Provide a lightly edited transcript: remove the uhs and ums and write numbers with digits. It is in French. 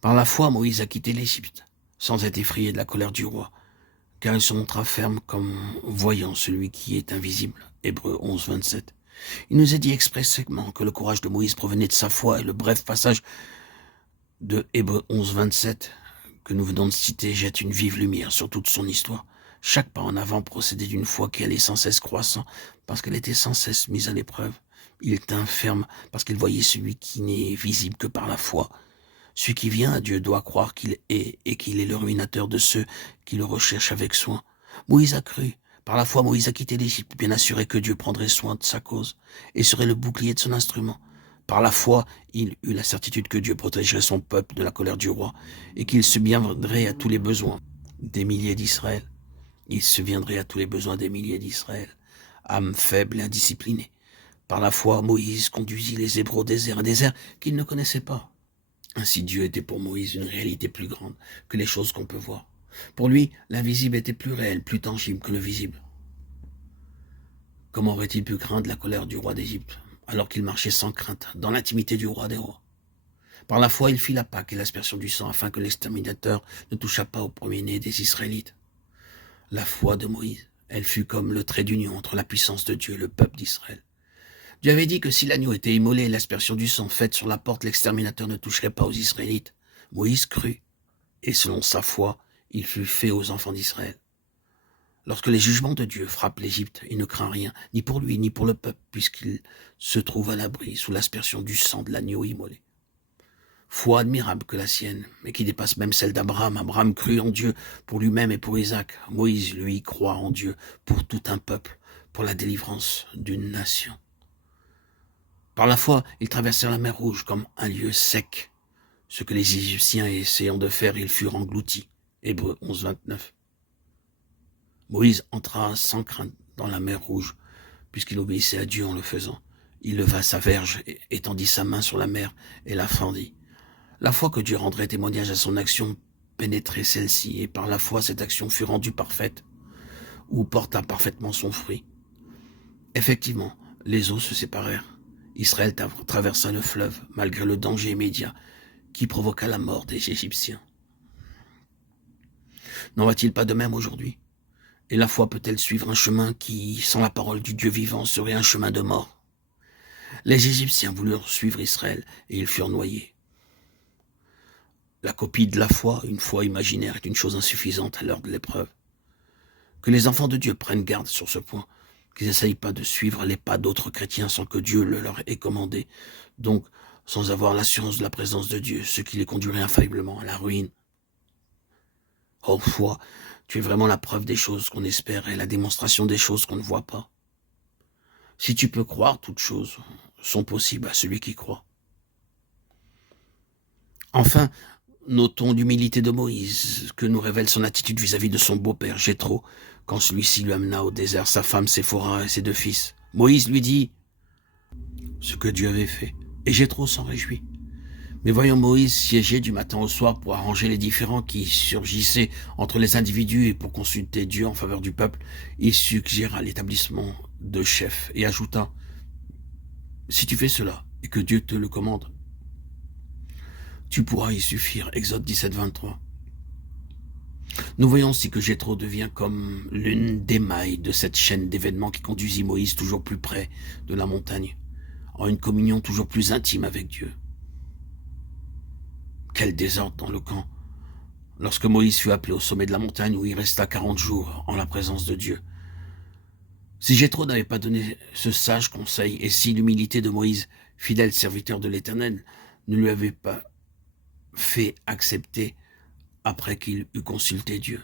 Par la foi, Moïse a quitté l'Égypte, sans être effrayé de la colère du roi, car il se montra ferme comme voyant celui qui est invisible. Hébreux 11, 27. Il nous est dit expressément que le courage de Moïse provenait de sa foi, et le bref passage de Hébreux 11, 27 que nous venons de citer jette une vive lumière sur toute son histoire. Chaque pas en avant procédait d'une foi qui allait sans cesse croissant, parce qu'elle était sans cesse mise à l'épreuve. Il tint ferme parce qu'il voyait celui qui n'est visible que par la foi. Celui qui vient à Dieu doit croire qu'il est et qu'il est le ruinateur de ceux qui le recherchent avec soin. Moïse a cru. Par la foi, Moïse a quitté l'Égypte, bien assuré que Dieu prendrait soin de sa cause et serait le bouclier de son instrument. Par la foi, il eut la certitude que Dieu protégerait son peuple de la colère du roi et qu'il subviendrait à tous les besoins des milliers d'Israël. Il subviendrait à tous les besoins des milliers d'Israël, âmes faibles et indisciplinées. Par la foi, Moïse conduisit les Hébreux au désert, un désert qu'ils ne connaissaient pas. Ainsi Dieu était pour Moïse une réalité plus grande que les choses qu'on peut voir. Pour lui, l'invisible était plus réel, plus tangible que le visible. Comment aurait-il pu craindre la colère du roi d'Égypte, alors qu'il marchait sans crainte, dans l'intimité du roi des rois? Par la foi, il fit la Pâque et l'aspersion du sang, afin que l'exterminateur ne touchât pas au premier-né des Israélites. La foi de Moïse, elle fut comme le trait d'union entre la puissance de Dieu et le peuple d'Israël. Dieu avait dit que si l'agneau était immolé et l'aspersion du sang faite sur la porte, l'exterminateur ne toucherait pas aux Israélites. Moïse crut, et selon sa foi, il fut fait aux enfants d'Israël. Lorsque les jugements de Dieu frappent l'Égypte, il ne craint rien, ni pour lui, ni pour le peuple, puisqu'il se trouve à l'abri sous l'aspersion du sang de l'agneau immolé. Foi admirable que la sienne, mais qui dépasse même celle d'Abraham. Abraham crut en Dieu pour lui-même et pour Isaac. Moïse, lui, croit en Dieu pour tout un peuple, pour la délivrance d'une nation. Par la foi, ils traversèrent la mer Rouge comme un lieu sec. Ce que les Égyptiens essayant de faire, ils furent engloutis. Hébreux 11, 29. Moïse entra sans crainte dans la mer Rouge, puisqu'il obéissait à Dieu en le faisant. Il leva sa verge, étendit sa main sur la mer et la fendit. La foi que Dieu rendrait témoignage à son action pénétrait celle-ci, et par la foi cette action fut rendue parfaite, ou porta parfaitement son fruit. Effectivement, les eaux se séparèrent. Israël traversa le fleuve, malgré le danger immédiat qui provoqua la mort des Égyptiens. N'en va-t-il pas de même aujourd'hui? Et la foi peut-elle suivre un chemin qui, sans la parole du Dieu vivant, serait un chemin de mort? Les Égyptiens voulurent suivre Israël, et ils furent noyés. La copie de la foi, une foi imaginaire, est une chose insuffisante à l'heure de l'épreuve. Que les enfants de Dieu prennent garde sur ce point, qu'ils n'essayent pas de suivre les pas d'autres chrétiens sans que Dieu le leur ait commandé, donc sans avoir l'assurance de la présence de Dieu, ce qui les conduirait infailliblement à la ruine. Oh foi, tu es vraiment la preuve des choses qu'on espère et la démonstration des choses qu'on ne voit pas. Si tu peux croire, toutes choses sont possibles à celui qui croit. Enfin, notons l'humilité de Moïse, que nous révèle son attitude vis-à-vis de son beau-père Jéthro, quand celui-ci lui amena au désert sa femme Séphora et ses 2 fils. Moïse lui dit ce que Dieu avait fait, et Jéthro s'en réjouit. Mais voyons Moïse siéger du matin au soir pour arranger les différends qui surgissaient entre les individus et pour consulter Dieu en faveur du peuple, il suggéra l'établissement de chefs et ajouta « Si tu fais cela et que Dieu te le commande, tu pourras y suffire. » Exode 17, 23. Nous voyons aussi que Jéthro devient comme l'une des mailles de cette chaîne d'événements qui conduisit Moïse toujours plus près de la montagne, en une communion toujours plus intime avec Dieu. Quel désordre dans le camp, lorsque Moïse fut appelé au sommet de la montagne où il resta 40 jours en la présence de Dieu. Si Jéthro n'avait pas donné ce sage conseil, et si l'humilité de Moïse, fidèle serviteur de l'Éternel, ne lui avait pas fait accepter après qu'il eut consulté Dieu,